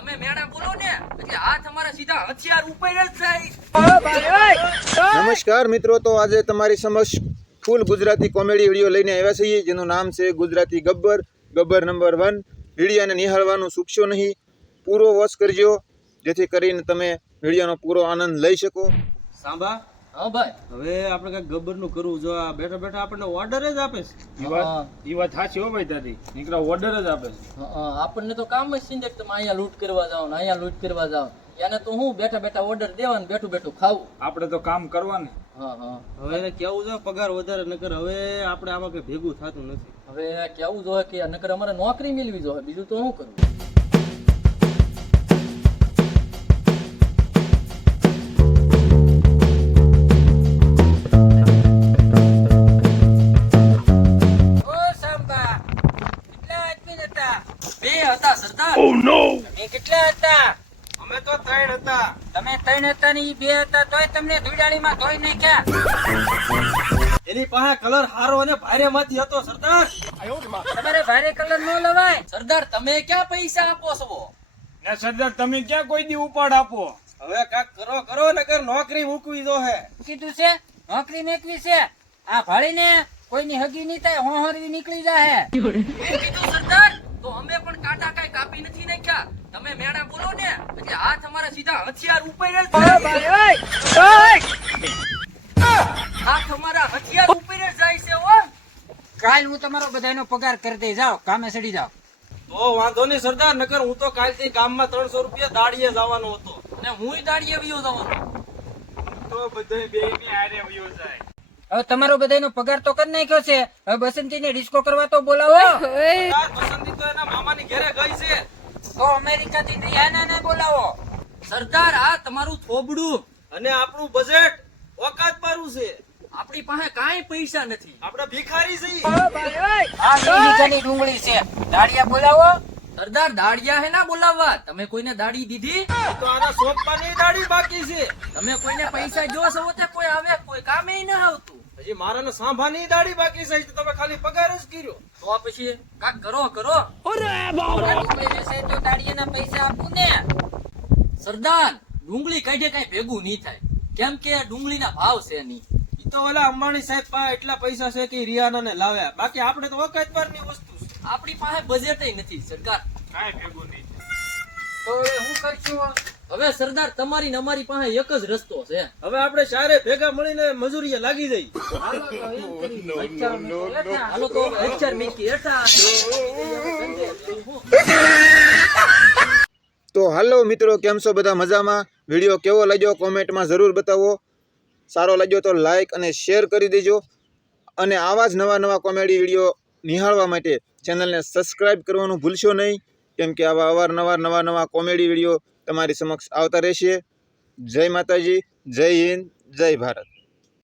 તમે મેણા બોલો ને એટલે હાથ અમારા સીધા હથિયાર ઉપર જ થાય નમસ્કાર મિત્રો તો આજે તમારી સમક્ષ ફૂલ ગુજરાતી કોમેડી વીડિયો લઈને આવ્યા છીએ જેનું નામ છે Gujarati Gabbar. Gabbar number one. વિડીયાને નિહાળવાનું ચૂકશો નહીં. પૂરો વોચ કરજો જેથી કરીને તમે વિડીયાનો પૂરો આનંદ લઈ શકો. સાંભા હા ભાઈ. હવે આપણે કઈ ગબ્બરનું કરવું જો આ બેઠા બેઠા આપણને ઓર્ડર જ આપે છે. એ વાત સાચી હો ભાઈ દાદી નીકળા ઓર્ડર જ આપે છે. આપણને તો કામ જ કે તમે અહીંયા લૂંટ કરવા જાઓ ને અહીંયા લૂંટ કરવા જાઓ. એને તો હું બેઠા બેઠા ઓર્ડર દેવાનું બેઠું બેઠું ખાવું. આપણે તો કામ કરવાનું. હા હા. હવે એને કેવું છે? પગાર વધારે નકર હવે આપણે આમાં કઈ ભેગું થતું નથી. હવે કેવું જોઈએ કે નકર અમારે નોકરી મેળવી જોઈએ બીજું તો શું કરવું હતા. નો તમે કેટલા હતા? અમે તો ત્રણ હતા. તમે ત્રણ હતા ને ઈ બે હતા તોય તમને ધૂળાણીમાં ધોઈ નાખ્યા. એની પાસે કલર હારો અને ભારે માંથી હતો સરદાર. તમારે ભારે કલર નો લવાય. સરદાર તમે ક્યાં પૈસા આપો છો? ને સરદાર તમે ક્યાં કોઈ દી ઉપાડ આપો? હવે કાક કરો કરો નકર નોકરી મૂકવી દો હે. કીધું છે? નોકરી મેકવી છે? આ ભાળીને કોઈની હગી નહીં થાય હોહરવી નીકળી જાય કીધું સરદાર તો અમે પણ કાંટા કઈ કાપી નથી નાખ્યા તમે મેણા બોલો ને એટલે હાથ અમારા સીધા હથિયાર ઉપર. હાથ અમારા હથિયાર ઉપર જ જાય છે હો. કાલ હું તમારો બધાનો પગાર કરી દઈ જાઓ કામે સડી જાઓ. તો વાંધો નહીં સરદાર નકર હું તો કાલથી ગામમાં ત્રણસો રૂપિયા દાડીએ જવાનો હતો. અને હું દાડીએ વિયો જવાનો તો બધે બે આરે વયો જાય. હવે તમારો બધાનો પગાર તો કરી નાખ્યો છે. હવે બસંતી ને ડિસ્કો કરવા તો બોલાવો. બસંતી તો એના મામાની ઘરે ગઈ છે તો અમેરિકા થી રિયાના ને બોલાવો. સરદાર આ તમારું થોબડું. અને આપણું બજેટ ઓકાત મારું છે. આપણી પાસે કાંઈ પૈસા નથી. આપણે ભિખારી છીએ. આ વીઘાની ડુંગળી છે. દાડિયા બોલાવો. સરદાર દાડિયા હે ના બોલાવવા. તમે કોઈને દાડી દીધી? તો આના સોંપવાની દાડી બાકી છે. તમે કોઈને પૈસા જો છો તે કોઈ આવે કોઈ કામે ન આવતું. હજી મારા ને સાંભાની દાડી બાકી છે તો તમે ખાલી પગાર જ કર્યો. તો પછી કાક કરો કરો. આ ડુંગળી જશે તો દાડીના પૈસા આપું ને. સરદાર ડુંગળી કાઢે કઈ ભેગું નહીં થાય. કેમ કે ડુંગળીના ભાવ છે નહીં. ઈ તો ઓલા અંબાણી સાહેબ પાસે એટલા પૈસા છે કે રિયાના ને લાવ્યા. બાકી આપણે તો ઓકાત પારની વસ્તુ છે. આપણી પાસે બજેટ નથી સરકાર કાંઈ ભેગું નહીં તો હવે હું કરશું? હવે સરદાર તમારી ને અમારી પાસે એક જ રસ્તો છે. હવે આપણે ચારે ભેગા મળીને મજૂરીએ લાગી જઈ. હાલો તો હજાર મીકી હેઠા. તો હાલો મિત્રો કેમ છો બધા મજામાં? વીડિયો કેવો લાગ્યો? કોમેન્ટમાં જરૂર બતાવો. સારો લાગ્યો તો લાઈક અને શેર કરી દેજો. અને આવા જ નવા નવા કોમેડી વીડિયો નિહાળવા માટે ચેનલને સબસ્ક્રાઈબ કરવાનું ભૂલશો નહીં. કેમ કે આવા અવારનવાર નવા નવા કોમેડી વીડિયો તમારી સમક્ષ આવતા રહેશે. જય માતાજી, જય હિન્દ, જય ભારત.